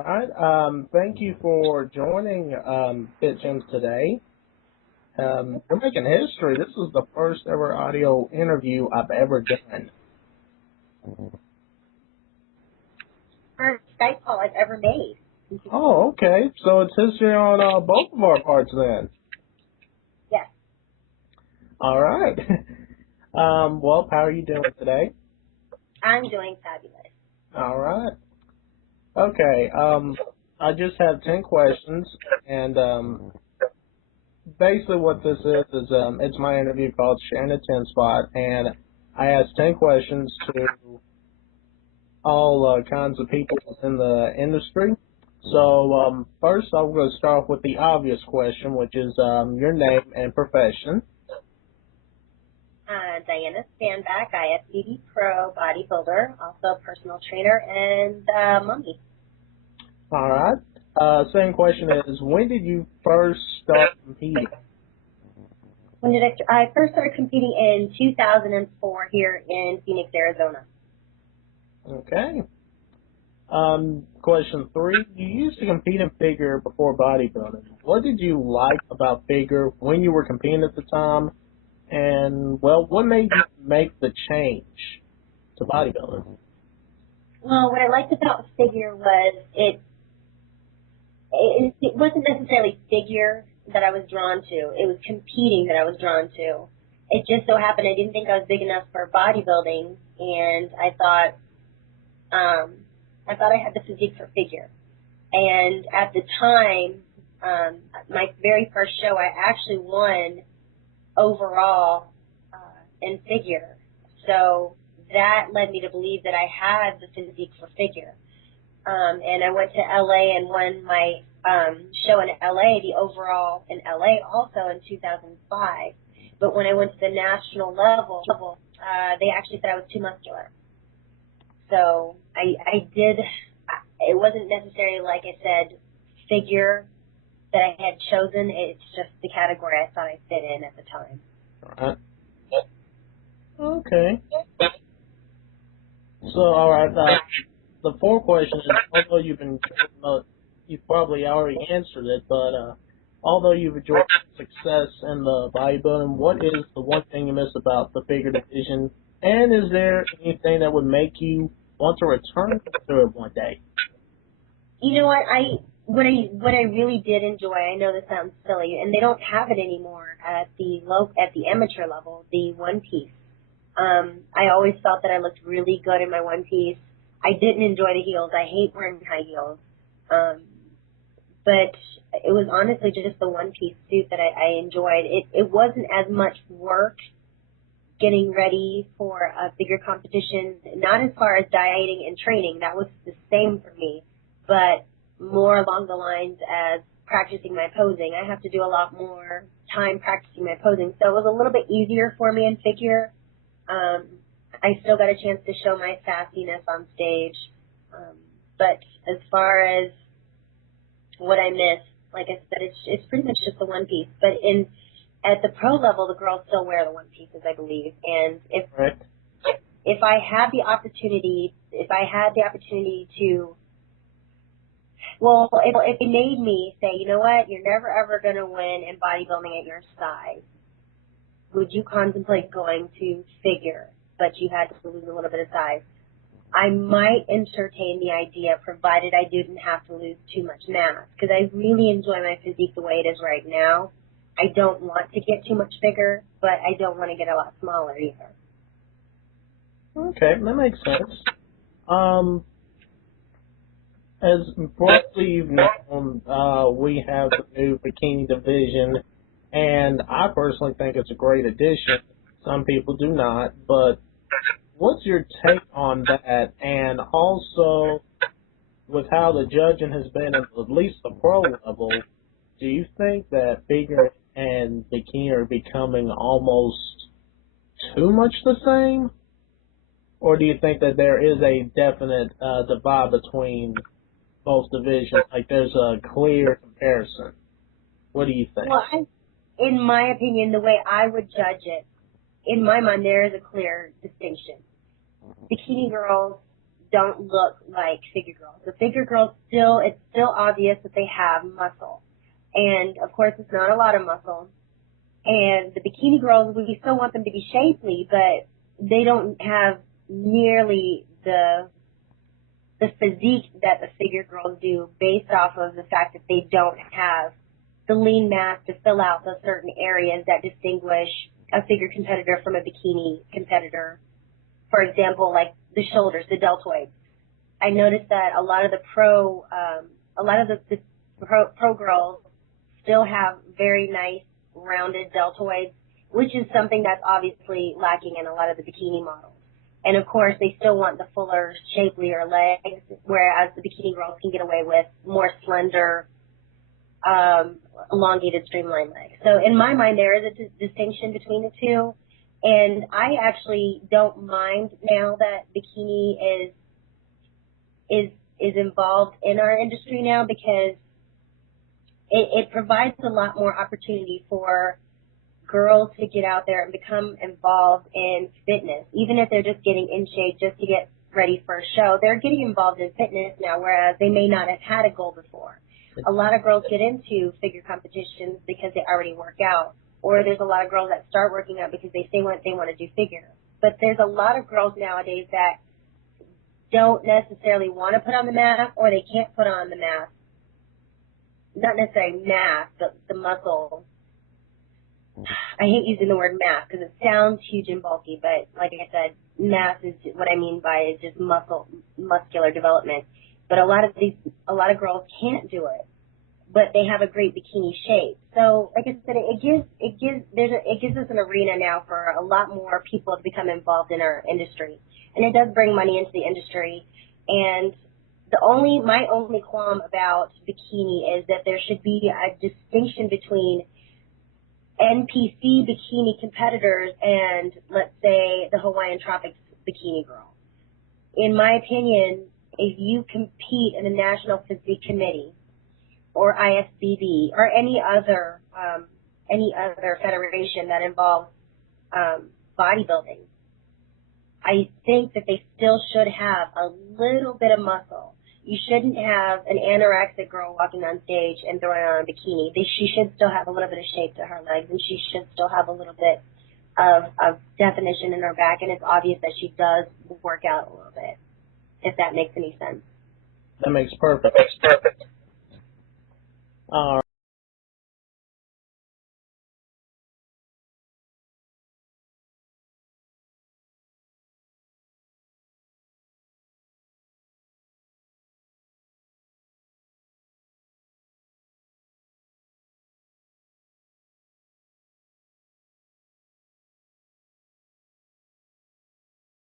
All right. Thank you for joining FitGems today. You're making history. This is the first ever audio interview I've ever done. First Skype call I've ever made. Oh, okay. So it's history on both of our parts then. Yes. All right. Well, how are you doing today? I'm doing fabulous. All right. Okay. I just have 10 questions, and basically what this is it's my interview called Sharing a TenSpot, and I ask 10 questions to all kinds of people in the industry. So first, I'm going to start off with the obvious question, which is your name and profession. Diana Stanback, IFBB pro bodybuilder, also personal trainer and mommy. All right. Second question is, when did you first start competing? When did I first started competing in 2004 here in Phoenix, Arizona. Okay. Question 3, you used to compete in figure before bodybuilding. What did you like about figure when you were competing at the time? And, well, what made you make the change to bodybuilding? Well, what I liked about figure was it wasn't necessarily figure that I was drawn to. It was competing that I was drawn to. It just so happened I didn't think I was big enough for bodybuilding, and I thought I had the physique for figure. And at the time, my very first show, I actually won overall in figure. So that led me to believe that I had the physique for figure. And I went to LA and won my show in LA, the overall in LA also in 2005. But when I went to the national level, they actually said I was too muscular. So it wasn't necessarily, like I said, figure that I had chosen. It's just the category I thought I fit in at the time. All right. Okay. So, all right. The fourth question is, although you've probably already answered it, but although you've enjoyed success in the bodybuilding, what is the one thing you miss about the figure division? And is there anything that would make you want to return to it one day? You know what I really did enjoy, I know this sounds silly, and they don't have it anymore at the amateur level, the one piece. I always felt that I looked really good in my one piece. I didn't enjoy the heels. I hate wearing high heels. But it was honestly just the one piece suit that I enjoyed. It wasn't as much work getting ready for a bigger competition, not as far as dieting and training. That was the same for me, but more along the lines as practicing my posing. I have to do a lot more time practicing my posing, so it was a little bit easier for me in figure. I still got a chance to show my sassiness on stage, but as far as what I miss, like I said, it's pretty much just the one piece. But at the pro level, the girls still wear the one pieces, I believe. And if I had the opportunity to, well, if they made me say, you know what, you're never ever going to win in bodybuilding at your size, would you contemplate going to figure, but you had to lose a little bit of size? I might entertain the idea, provided I didn't have to lose too much mass, because I really enjoy my physique the way it is right now. I don't want to get too much bigger, but I don't want to get a lot smaller either. Okay, that makes sense. As broadly you've known, we have the new bikini division, and I personally think it's a great addition. Some people do not, but what's your take on that? And also, with how the judging has been at least the pro level, do you think that figure and bikini are becoming almost too much the same? Or do you think that there is a definite divide between both divisions? Like there's a clear comparison? What do you think? Well, in my opinion, the way I would judge it, in my mind, there is a clear distinction. Bikini girls, don't look like figure girls. The figure girls it's still obvious that they have muscle. And of course it's not a lot of muscle. And the bikini girls, we still want them to be shapely, but they don't have nearly the physique that the figure girls do based off of the fact that they don't have the lean mass to fill out the certain areas that distinguish a figure competitor from a bikini competitor. For example, like the shoulders, the deltoids. I noticed that a lot of the pro girls still have very nice rounded deltoids, which is something that's obviously lacking in a lot of the bikini models. And of course, they still want the fuller, shapelier legs, whereas the bikini girls can get away with more slender, elongated, streamlined legs. So in my mind, there is a distinction between the two. And I actually don't mind now that bikini is involved in our industry now, because it provides a lot more opportunity for girls to get out there and become involved in fitness. Even if they're just getting in shape just to get ready for a show, they're getting involved in fitness now, whereas they may not have had a goal before. A lot of girls get into figure competitions because they already work out, or there's a lot of girls that start working out because they want to do figure. But there's a lot of girls nowadays that don't necessarily want to put on the mass, or they can't put on the mass. Not necessarily mass, but the muscle. I hate using the word mass because it sounds huge and bulky, but like I said, mass is what I mean by is just muscular development. But a lot of girls can't do it, but they have a great bikini shape. So, like I said, it gives us an arena now for a lot more people to become involved in our industry, and it does bring money into the industry. And my only qualm about bikini is that there should be a distinction between NPC bikini competitors and, let's say, the Hawaiian Tropics bikini girl. In my opinion, if you compete in the National Physique Committee or IFBB or any other federation that involves bodybuilding, I think that they still should have a little bit of muscle. You shouldn't have an anorexic girl walking on stage and throwing on a bikini. She should still have a little bit of shape to her legs, and she should still have a little bit of definition in her back, and it's obvious that she does work out a little bit, if that makes any sense. That makes perfect.